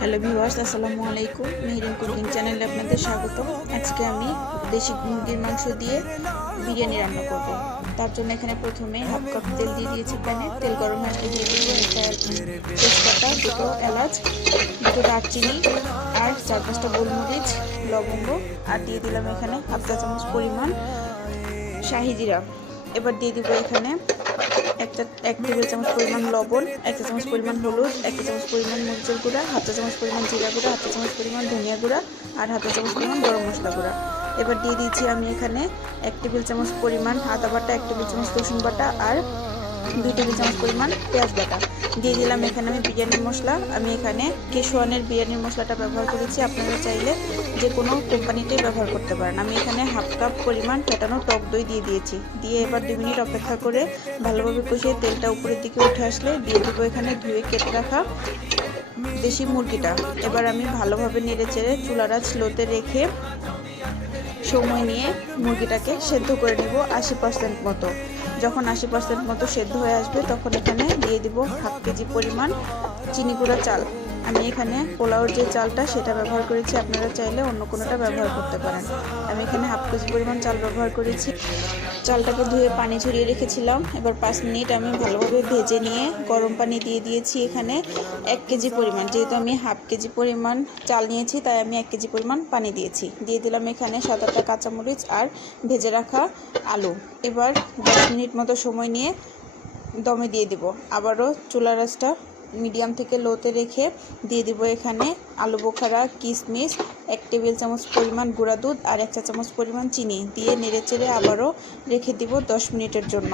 Hello viewers, আসসালামু আলাইকুম। Meherin cooking চ্যানেলে আপনাদের স্বাগত। আজকে আমি দেশি মুরগির মাংস দিয়ে বিরিয়ানি রান্না করব। তার জন্য এখানে প্রথমে হাফ কাপ তেল দিয়ে দিয়েছি প্যানে। তেল গরম হয়ে আসলে দিয়ে দেবো একটা তেজপাতা, দুটো এলাচ, দুটো দারচিনি আর 4-5টা গোলমরিচ, লবঙ্গ, আর দিয়ে দিলাম এখানে হাফ চা চামচ পরিমাণ শাহি জিরা। এবার দিয়ে দিব এখানে এক টেবিল চামচ পরিমাণ লবণ, 1 চা চামচ পরিমাণ হলুদ, 1 চা চামচ পরিমাণ মরিচের গুঁড়া, হাফ চা চামচ পরিমাণ জিরা গুঁড়া, হাফ চা চামচ পরিমাণ ধনিয়া গুঁড়া আর হাফ চা চামচ পরিমাণ গরম মশলা গুঁড়া। এবার দিয়ে দিয়েছি আমি এখানে 1 টেবিল চামচ পরিমাণ আদা বাটা, 1 টেবিল চামচ রসুন বাটা আর 2 টেবিল চামচ পরিমাণ পেঁয়াজ বাটা। দিয়ে দিলাম এখানে আমি বিরিয়ানির মশলা। আমি এখানে কেশওয়ানের বিরিয়ানির মশলাটা ব্যবহার করেছি, আপনারা চাইলে যে কোনো কোম্পানিটাই ব্যবহার করতে পারেন। আমি এখানে হাফ কাপ পরিমাণ ফেটানো টক দই দিয়ে দিয়েছি। দিয়ে এবার 2 মিনিট অপেক্ষা করে ভালোভাবে কষিয়ে তেলটা উপরের দিকে উঠে আসলে দিয়ে দেবো এখানে ধুয়ে কেটে রাখা দেশি মুরগিটা। এবার আমি ভালোভাবে নেড়ে চেড়ে চুলার আঁচ লোতে রেখে সময় নিয়ে মুরগিটাকে সেদ্ধ করে নেব 80% মতো। যখন 80% মতো সেদ্ধ হয়ে আসবে তখন এখানে দিয়ে দিব হাফ কেজি পরিমাণ চিনি গুঁড়া চাল। আমি এখানে পোলাওর যে চালটা সেটা ব্যবহার করেছি, আপনারা চাইলে অন্য কোনোটা ব্যবহার করতে পারেন। আমি এখানে হাফ কেজি পরিমাণ চাল ব্যবহার করেছি। চালটাকে ধুয়ে পানি ঝরিয়ে রেখেছিলাম। এবার 5 মিনিট আমি ভালোভাবে ভেজে নিয়ে গরম পানি দিয়ে দিয়েছি এখানে 1 কেজি পরিমাণ। যেহেতু আমি হাফ কেজি পরিমাণ চাল নিয়েছি তাই আমি 1 কেজি পরিমাণ পানি দিয়েছি। দিয়ে দিলাম এখানে 7-8টা কাঁচামরিচ আর ভেজে রাখা আলু। এবার 10 মিনিট মতো সময় নিয়ে দমে দিয়ে দিব। আবারও চুলার আঁচটা মিডিয়াম থেকে লোতে রেখে দিয়ে দিব এখানে আলু বোখারা, কিশমিশ, 1 টেবিল চামচ পরিমাণ গুঁড়া দুধ আর 1 চা চামচ পরিমাণ চিনি দিয়ে নেড়েচেড়ে আবারও রেখে দিব 10 মিনিটের জন্য।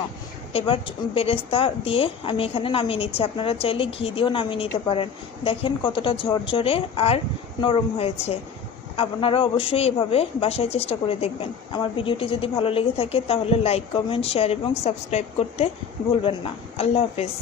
এবার বেরেস্তা দিয়ে আমি এখানে নামিয়ে নিচ্ছি। আপনারা চাইলে ঘি দিয়েও নামিয়ে নিতে পারেন। দেখেন কতটা ঝরঝরে আর নরম হয়েছে। আপনারা অবশ্যই এভাবে বাসায় চেষ্টা করে দেখবেন। আমার ভিডিওটি যদি ভালো লেগে থাকে তাহলে লাইক, কমেন্ট, শেয়ার এবং সাবস্ক্রাইব করতে ভুলবেন না। আল্লাহ হাফেজ।